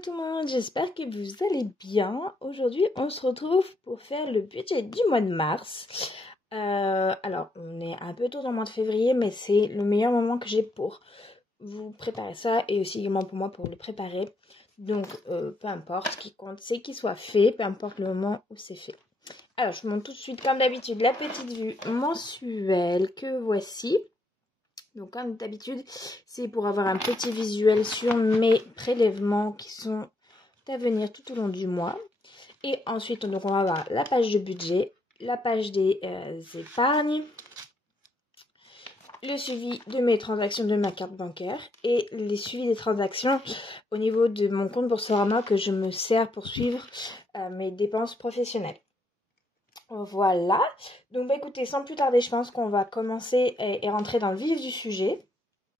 tout le monde, j'espère que vous allez bien. Aujourd'hui, on se retrouve pour faire le budget du mois de mars. Alors, on est un peu tôt dans le mois de février, mais c'est le meilleur moment que j'ai pour vous préparer ça et aussi également pour moi pour le préparer. Donc, peu importe, ce qui compte, c'est qu'il soit fait, peu importe le moment où c'est fait. Alors, je vous montre tout de suite, comme d'habitude, la petite vue mensuelle que voici. Donc comme d'habitude, c'est pour avoir un petit visuel sur mes prélèvements qui sont à venir tout au long du mois. Et ensuite, donc, on va avoir la page de budget, la page des épargnes, le suivi de mes transactions de ma carte bancaire et les suivis des transactions au niveau de mon compte Boursorama que je me sers pour suivre mes dépenses professionnelles. Voilà, donc écoutez, sans plus tarder, je pense qu'on va commencer et rentrer dans le vif du sujet.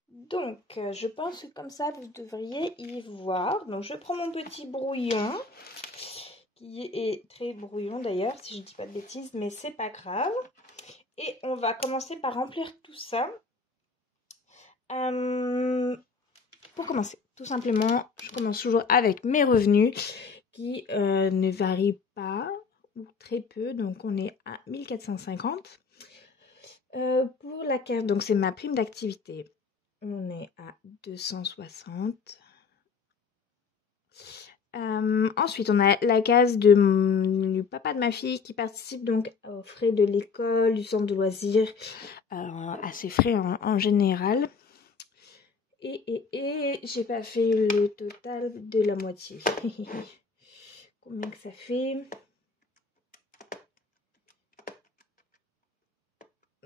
Donc, je pense que comme ça, vous devriez y voir. Donc, je prends mon petit brouillon, qui est très brouillon d'ailleurs, si je ne dis pas de bêtises, mais c'est pas grave. Et on va commencer par remplir tout ça. Pour commencer, tout simplement, je commence toujours avec mes revenus, qui ne varient pas, ou très peu. Donc, on est à 1450. Pour la carte, donc c'est ma prime d'activité. On est à 260. Ensuite, on a la case du papa de ma fille qui participe donc aux frais de l'école, du centre de loisirs, à ses frais en général. Et j'ai pas fait le total de la moitié. Combien que ça fait?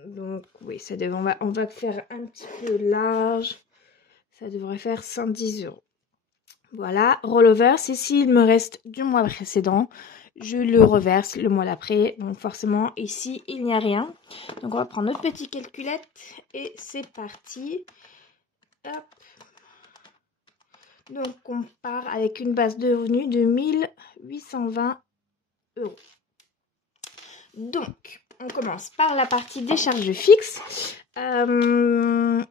Donc oui, ça devrait, on va faire un petit peu large. Ça devrait faire 110 €. Voilà, rollover, c'est s'il me reste du mois précédent, je le reverse le mois d'après. Donc forcément, ici, il n'y a rien. Donc on va prendre notre petite calculette et c'est parti. Hop. Donc on part avec une base de revenus de 1820 €. Donc, on commence par la partie des charges fixes. Comme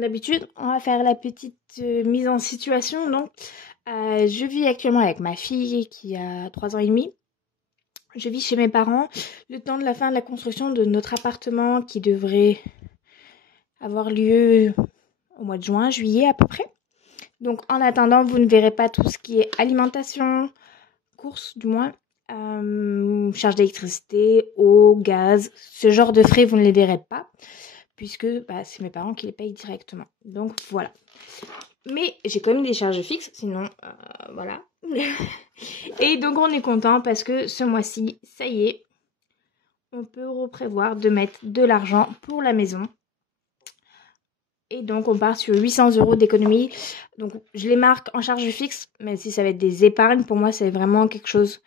d'habitude, on va faire la petite mise en situation. Donc, je vis actuellement avec ma fille qui a 3 ans et demi. Je vis chez mes parents le temps de la fin de la construction de notre appartement qui devrait avoir lieu au mois de juin, juillet à peu près. Donc, en attendant, vous ne verrez pas tout ce qui est alimentation, courses du moins, charges d'électricité, eau, gaz, ce genre de frais, vous ne les verrez pas puisque c'est mes parents qui les payent directement. Donc voilà. Mais j'ai quand même des charges fixes, sinon voilà. Et donc on est content parce que ce mois-ci, ça y est, on peut reprévoir de mettre de l'argent pour la maison. Et donc on part sur 800 € d'économie. Donc je les marque en charge fixe, mais si ça va être des épargnes, pour moi c'est vraiment quelque chose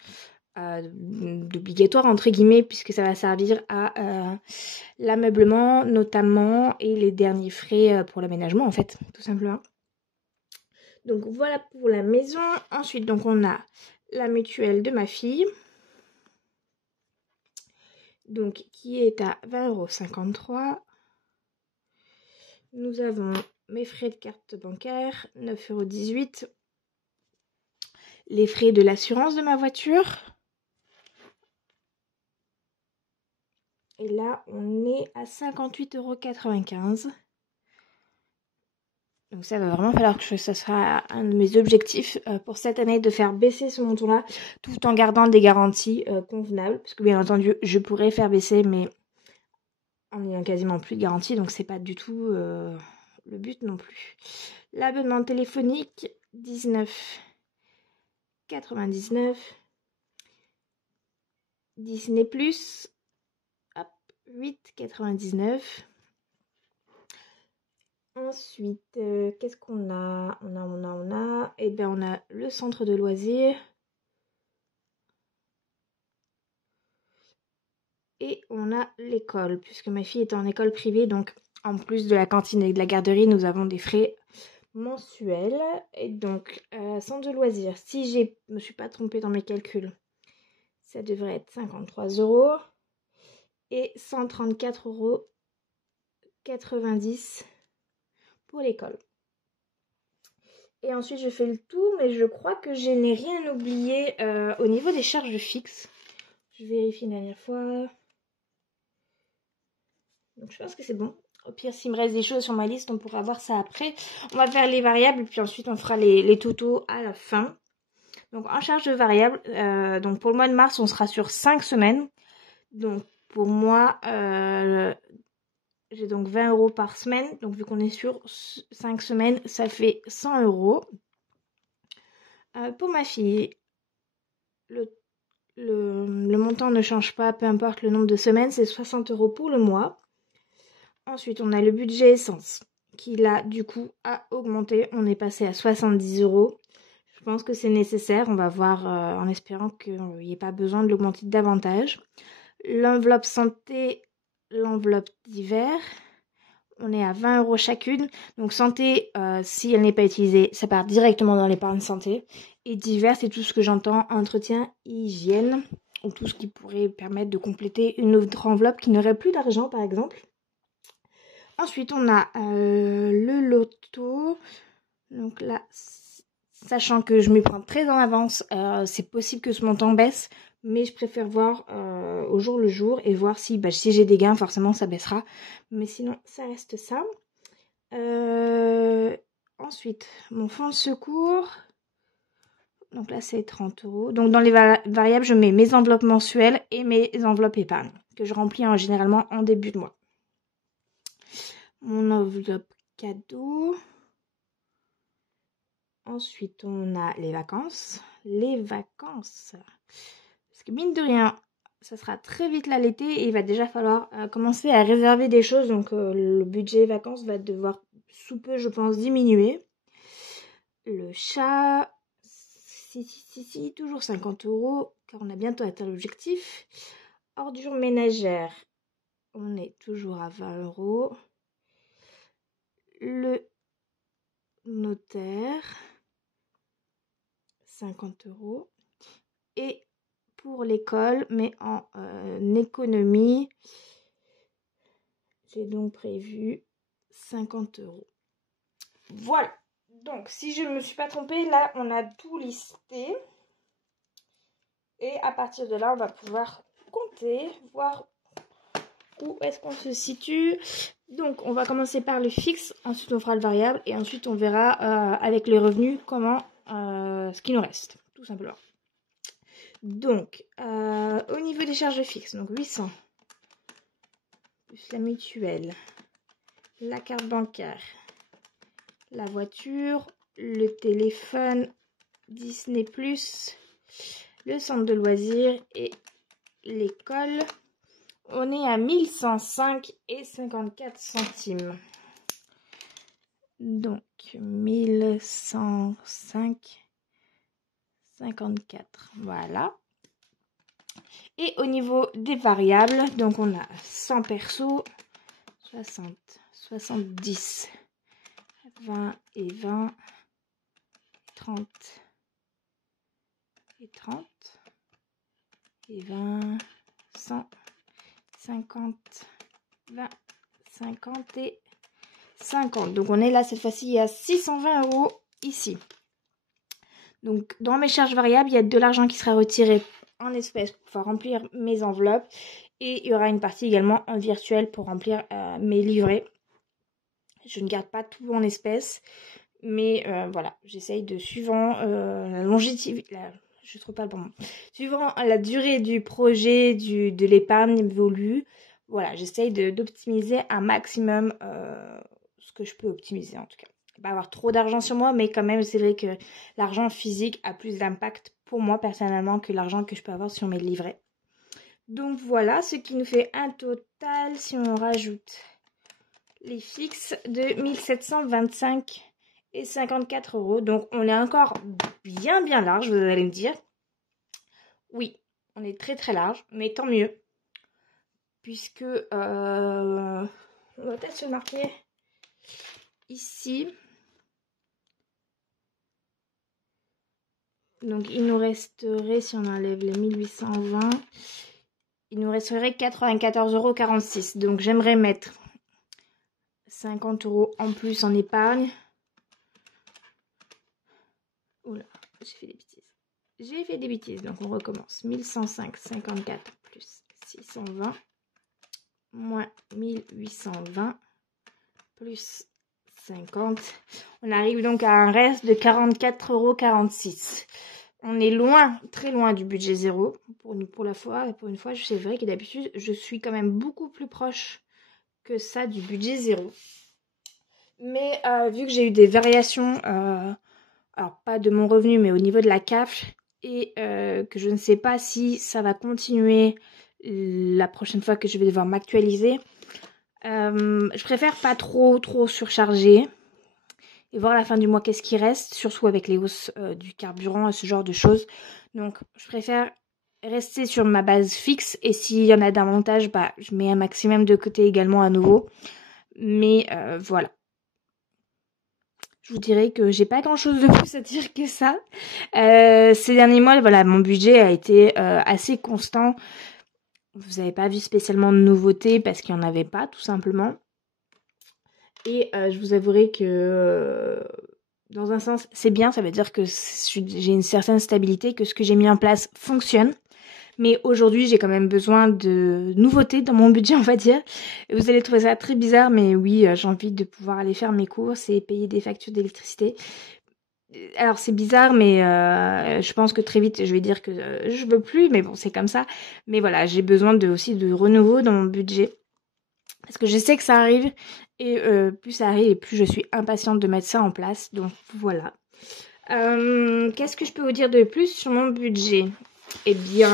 d'obligatoire entre guillemets, puisque ça va servir à l'ameublement notamment et les derniers frais pour l'aménagement en fait, tout simplement. Donc voilà pour la maison. Ensuite donc on a la mutuelle de ma fille, donc qui est à 20,53 €. Nous avons mes frais de carte bancaire, 9,18 €. Les frais de l'assurance de ma voiture. Et là, on est à 58,95 €. Donc ça va vraiment falloir que ça sera un de mes objectifs pour cette année, de faire baisser ce montant-là, tout en gardant des garanties convenables. Parce que bien entendu, je pourrais faire baisser, mais en ayant quasiment plus de garantie, donc c'est pas du tout le but non plus. L'abonnement téléphonique, 19,99 €. Disney+, hop, 8,99 €. Ensuite, qu'est-ce qu'on a? Eh bien, on a le centre de loisirs. Et on a l'école, puisque ma fille est en école privée. Donc, en plus de la cantine et de la garderie, nous avons des frais mensuels. Et donc, centre de loisirs, si je me suis pas trompée dans mes calculs, ça devrait être 53 € et 134,90 € pour l'école. Et ensuite, je fais le tour, mais je crois que je n'ai rien oublié au niveau des charges fixes. Je vérifie une dernière fois. Donc, je pense que c'est bon. Au pire, s'il me reste des choses sur ma liste, on pourra voir ça après. On va faire les variables, puis ensuite, on fera les totaux à la fin. Donc, en charge de variables, donc pour le mois de mars, on sera sur 5 semaines. Donc, pour moi, j'ai donc 20 € par semaine. Donc, vu qu'on est sur 5 semaines, ça fait 100 €. Pour ma fille, le montant ne change pas, peu importe le nombre de semaines, c'est 60 € pour le mois. Ensuite, on a le budget essence qui, là, du coup, a augmenté. On est passé à 70 €. Je pense que c'est nécessaire. On va voir en espérant qu'il n'y ait pas besoin de l'augmenter davantage. L'enveloppe santé, l'enveloppe d'hiver, on est à 20 € chacune. Donc santé, si elle n'est pas utilisée, ça part directement dans l'épargne santé. Et divers, c'est tout ce que j'entends, entretien, hygiène, ou tout ce qui pourrait permettre de compléter une autre enveloppe qui n'aurait plus d'argent, par exemple. Ensuite, on a le loto. Donc là, sachant que je m'y prends très en avance, c'est possible que ce montant baisse. Mais je préfère voir au jour le jour et voir si j'ai des gains, forcément ça baissera. Mais sinon, ça reste ça. Ensuite, mon fonds de secours. Donc là, c'est 30 €. Donc dans les variables, je mets mes enveloppes mensuelles et mes enveloppes épargne, que je remplis généralement en début de mois. Mon enveloppe cadeau. Ensuite, on a les vacances. Les vacances. Parce que mine de rien, ça sera très vite là l'été et il va déjà falloir commencer à réserver des choses. Donc le budget vacances va devoir sous peu, je pense, diminuer. Le chat, si, toujours 50 € car on a bientôt atteint l'objectif. Ordures ménagères, on est toujours à 20 €. Le notaire, 50 €. Et pour l'école, mais en économie, j'ai donc prévu 50 €. Voilà. Donc, si je ne me suis pas trompée, là, on a tout listé. Et à partir de là, on va pouvoir compter, voir où est-ce qu'on se situe. Donc, on va commencer par le fixe, ensuite on fera le variable, et ensuite on verra avec les revenus comment ce qui nous reste, tout simplement. Donc, au niveau des charges fixes, donc 800, plus la mutuelle, la carte bancaire, la voiture, le téléphone, Disney+, le centre de loisirs et l'école. On est à 1105,54 centimes. Donc, 1105,54. Voilà. Et au niveau des variables, donc on a 100 perso, 60, 70, 20 et 20, 30 et 30 et 20, 100, 50, 20, 50 et 50. Donc on est là cette fois-ci à 620 € ici. Donc dans mes charges variables, il y a de l'argent qui sera retiré en espèces pour pouvoir remplir mes enveloppes. Et il y aura une partie également en virtuel pour remplir mes livrets. Je ne garde pas tout en espèces. Mais voilà, j'essaye de, suivant la longévité, je trouve pas le bon mot, suivant la durée du projet, de l'épargne évolue, voilà, j'essaye d'optimiser un maximum ce que je peux optimiser en tout cas. Pas avoir trop d'argent sur moi, mais quand même, c'est vrai que l'argent physique a plus d'impact pour moi personnellement que l'argent que je peux avoir sur mes livrets. Donc voilà, ce qui nous fait un total, si on rajoute les fixes, de 1725 et 54 €. Donc on est encore bien large, vous allez me dire. Oui, on est très large, mais tant mieux. Puisque on va peut-être se marquer ici. Donc il nous resterait, si on enlève les 1820, il nous resterait 94,46 €. Donc j'aimerais mettre 50 € en plus en épargne. j'ai fait des bêtises. J'ai fait des bêtises, donc on recommence. 1105,54 plus 620 moins 1820 plus 50. On arrive donc à un reste de 44,46 €. On est loin, très loin du budget zéro. Pour une fois, c'est vrai que d'habitude, je suis quand même beaucoup plus proche que ça du budget zéro. Mais vu que j'ai eu des variations, alors pas de mon revenu, mais au niveau de la CAF, et que je ne sais pas si ça va continuer la prochaine fois que je vais devoir m'actualiser, je préfère pas trop surcharger et voir à la fin du mois qu'est-ce qui reste, surtout avec les hausses du carburant et ce genre de choses. Donc je préfère rester sur ma base fixe, et s'il y en a davantage, bah je mets un maximum de côté également à nouveau. Mais voilà. Je vous dirais que j'ai pas grand chose de plus à dire que ça. Ces derniers mois, voilà, mon budget a été assez constant. Vous n'avez pas vu spécialement de nouveautés parce qu'il n'y en avait pas, tout simplement. Et je vous avouerai que dans un sens, c'est bien. Ça veut dire que j'ai une certaine stabilité, que ce que j'ai mis en place fonctionne. Mais aujourd'hui, j'ai quand même besoin de nouveautés dans mon budget, on va dire. Et vous allez trouver ça très bizarre, mais oui, j'ai envie de pouvoir aller faire mes courses et payer des factures d'électricité. Alors c'est bizarre, mais je pense que très vite, je vais dire que je veux plus, mais bon, c'est comme ça. Mais voilà, j'ai besoin aussi de renouveau dans mon budget. Parce que je sais que ça arrive, et plus ça arrive, et plus je suis impatiente de mettre ça en place. Donc voilà. Qu'est-ce que je peux vous dire de plus sur mon budget ? Eh bien,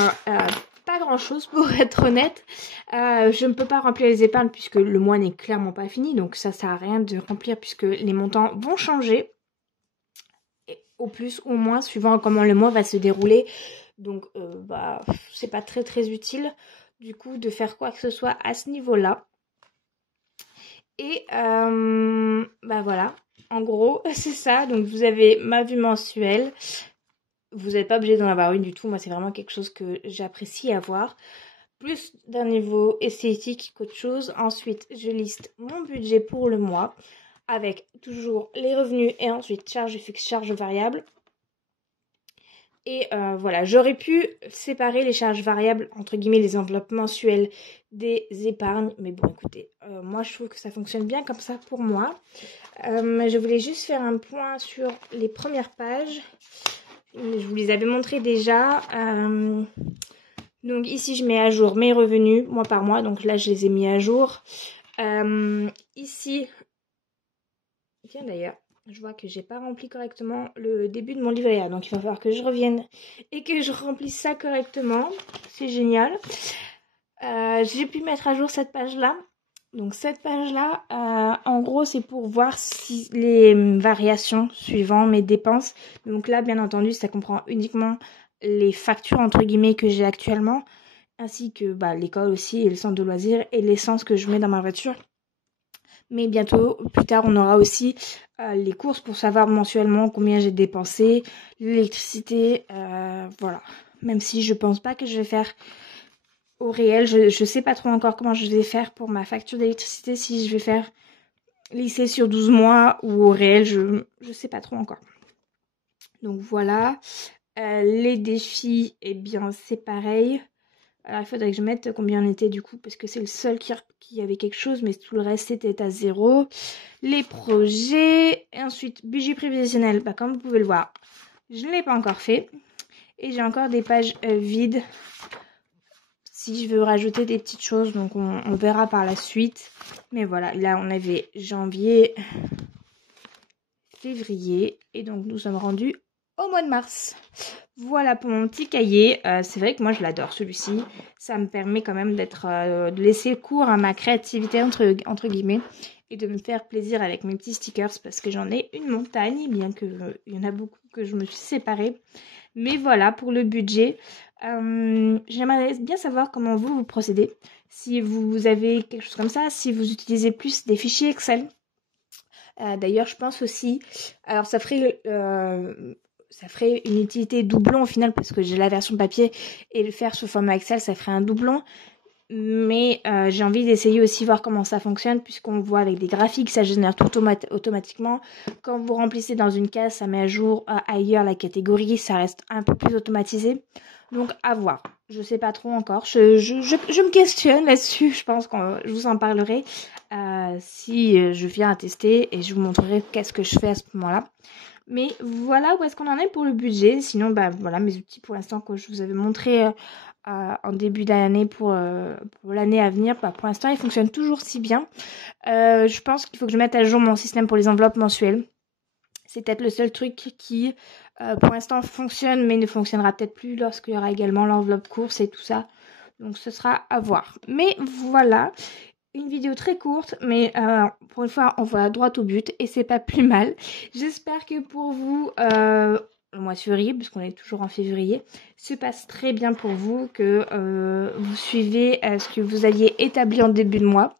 pas grand-chose pour être honnête. Je ne peux pas remplir les épargnes puisque le mois n'est clairement pas fini. Donc ça sert à rien de remplir puisque les montants vont changer. Et au plus ou au moins, suivant comment le mois va se dérouler. Donc c'est pas très utile du coup de faire quoi que ce soit à ce niveau-là. Et voilà. En gros, c'est ça. Donc vous avez ma vue mensuelle. Vous n'êtes pas obligé d'en avoir une du tout. Moi, c'est vraiment quelque chose que j'apprécie avoir. Plus d'un niveau esthétique qu'autre chose. Ensuite, je liste mon budget pour le mois avec toujours les revenus et ensuite charges fixes, charges variables. Et voilà, j'aurais pu séparer les charges variables, entre guillemets, les enveloppes mensuelles des épargnes. Mais bon, écoutez, moi, je trouve que ça fonctionne bien comme ça pour moi. Je voulais juste faire un point sur les premières pages. Je vous les avais montrées déjà. Donc ici, je mets à jour mes revenus mois par mois. Donc là, je les ai mis à jour. Ici, tiens d'ailleurs, je vois que j'ai pas rempli correctement le début de mon livret A. Donc il va falloir que je revienne et que je remplisse ça correctement. C'est génial. J'ai pu mettre à jour cette page-là. Donc cette page-là, en gros, c'est pour voir si les variations suivant mes dépenses. Donc là, bien entendu, ça comprend uniquement les factures, entre guillemets, que j'ai actuellement, ainsi que l'école aussi, et le centre de loisirs, et l'essence que je mets dans ma voiture. Mais bientôt, plus tard, on aura aussi les courses pour savoir mensuellement combien j'ai dépensé, l'électricité, voilà. Même si je pense pas que je vais faire au réel, je sais pas trop encore comment je vais faire pour ma facture d'électricité, si je vais faire lisser sur 12 mois ou au réel, je sais pas trop encore. Donc voilà. Les défis, eh bien c'est pareil. Alors il faudrait que je mette combien on était du coup, parce que c'est le seul qui avait quelque chose, mais tout le reste c'était à 0. Les projets, et ensuite budget prévisionnel, comme vous pouvez le voir, je ne l'ai pas encore fait. Et j'ai encore des pages vides. Si je veux rajouter des petites choses, donc on verra par la suite. Mais voilà, là on avait janvier, février, et donc nous sommes rendus au mois de mars. Voilà pour mon petit cahier. C'est vrai que moi je l'adore celui-ci. Ça me permet quand même de laisser cours à ma créativité entre guillemets, et de me faire plaisir avec mes petits stickers, parce que j'en ai une montagne, bien qu'il y en a beaucoup que je me suis séparée. Mais voilà pour le budget. J'aimerais bien savoir comment vous procédez. Si vous avez quelque chose comme ça, si vous utilisez plus des fichiers Excel. D'ailleurs, je pense aussi... Alors, ça ferait une utilité doublon au final, parce que j'ai la version papier, et le faire sous format Excel, ça ferait un doublon. mais j'ai envie d'essayer aussi voir comment ça fonctionne, puisqu'on voit avec des graphiques, ça génère tout automatiquement. Quand vous remplissez dans une case, ça met à jour ailleurs la catégorie, ça reste un peu plus automatisé. Donc à voir. Je sais pas trop encore. Je me questionne là-dessus. Je pense que je vous en parlerai si je viens à tester et je vous montrerai qu'est-ce que je fais à ce moment-là. Mais voilà où est-ce qu'on en est pour le budget. Sinon, bah voilà mes outils pour l'instant que je vous avais montré en début d'année pour l'année à venir. Bah, pour l'instant, ils fonctionnent toujours si bien. Je pense qu'il faut que je mette à jour mon système pour les enveloppes mensuelles. C'est peut-être le seul truc qui, pour l'instant, fonctionne, mais ne fonctionnera peut-être plus lorsqu'il y aura également l'enveloppe course et tout ça. Donc, ce sera à voir. Mais voilà, une vidéo très courte, mais pour une fois, on va droit au but et c'est pas plus mal. J'espère que pour vous, le mois de février, puisqu'on est toujours en février, se passe très bien pour vous, que vous suivez ce que vous aviez établi en début de mois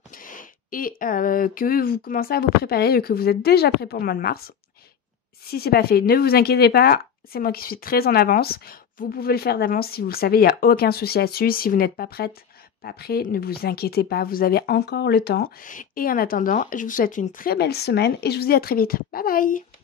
et que vous commencez à vous préparer et que vous êtes déjà prêt pour le mois de mars. Si c'est pas fait, ne vous inquiétez pas, c'est moi qui suis très en avance. Vous pouvez le faire d'avance si vous le savez, il n'y a aucun souci là-dessus. Si vous n'êtes pas prête, pas prêt, ne vous inquiétez pas, vous avez encore le temps. Et en attendant, je vous souhaite une très belle semaine et je vous dis à très vite. Bye bye!